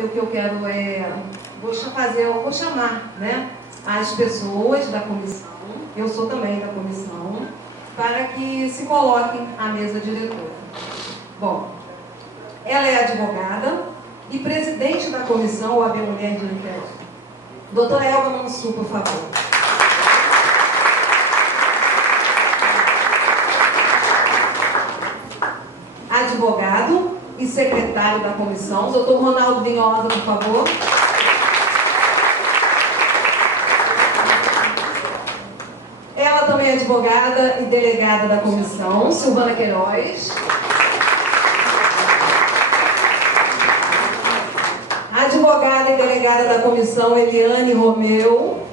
O que eu quero vou chamar, né, as pessoas da comissão, eu sou também da comissão, para que se coloquem à mesa diretora. Bom, ela é advogada e presidente da comissão OAB Mulher de Niterói. Doutora Elba Mansur, por favor. Advogado e secretário da comissão, doutor Ronaldo Vinhosa, por favor. Ela também é advogada e delegada da comissão, Silvana Queiroz. Advogada e delegada da comissão, Eliane Romeu.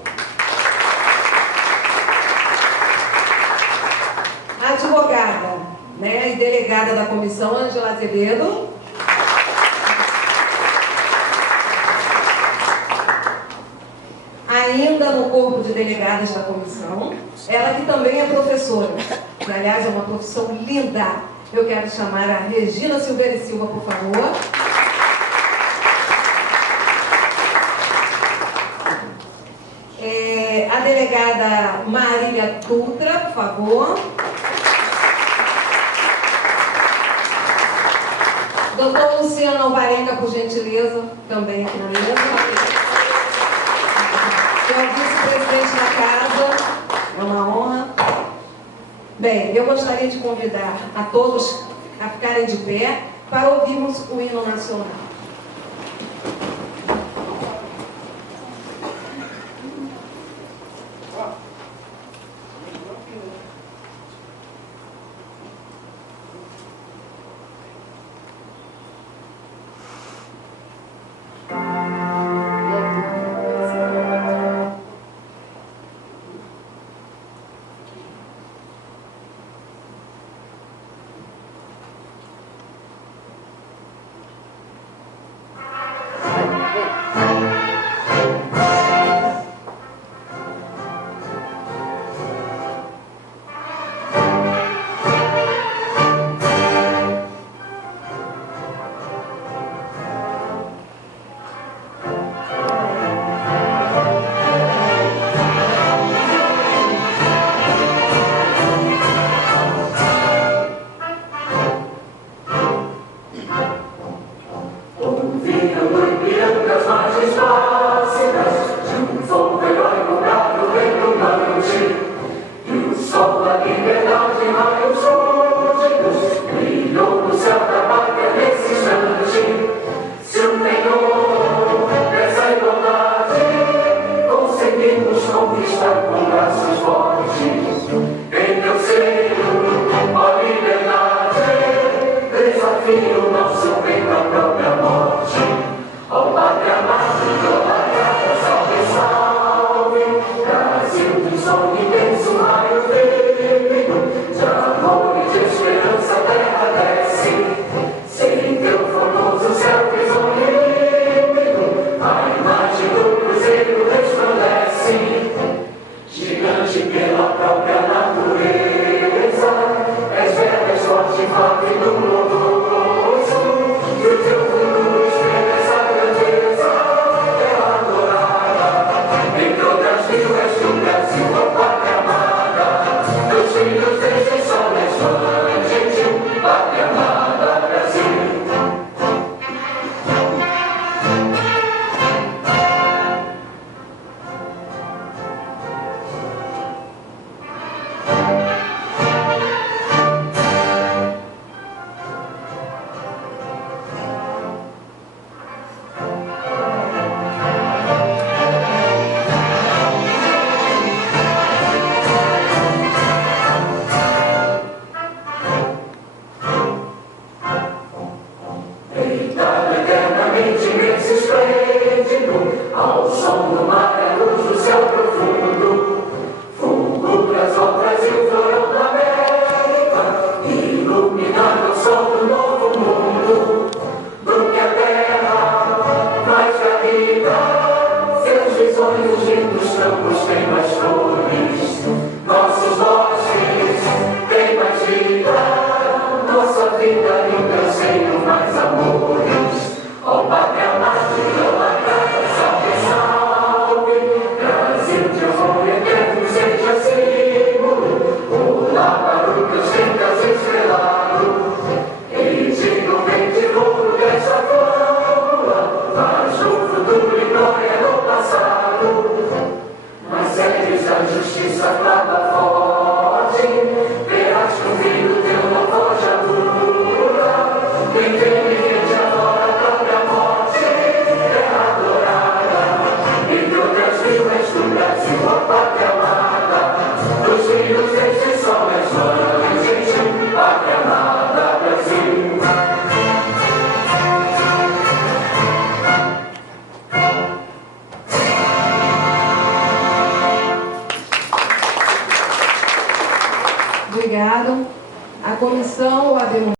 Advogada, né, e delegada da comissão, Ângela Azevedo. Ainda no corpo de delegadas da comissão, ela que também é professora, que aliás é uma profissão linda. Eu quero chamar a Regina Silveira e Silva, por favor. A delegada Marília Dutra, por favor. Doutor Luciano Alvarenga, por gentileza, também aqui na mesa. Que é o vice-presidente da casa, é uma honra. Bem, eu gostaria de convidar a todos a ficarem de pé para ouvirmos o hino nacional.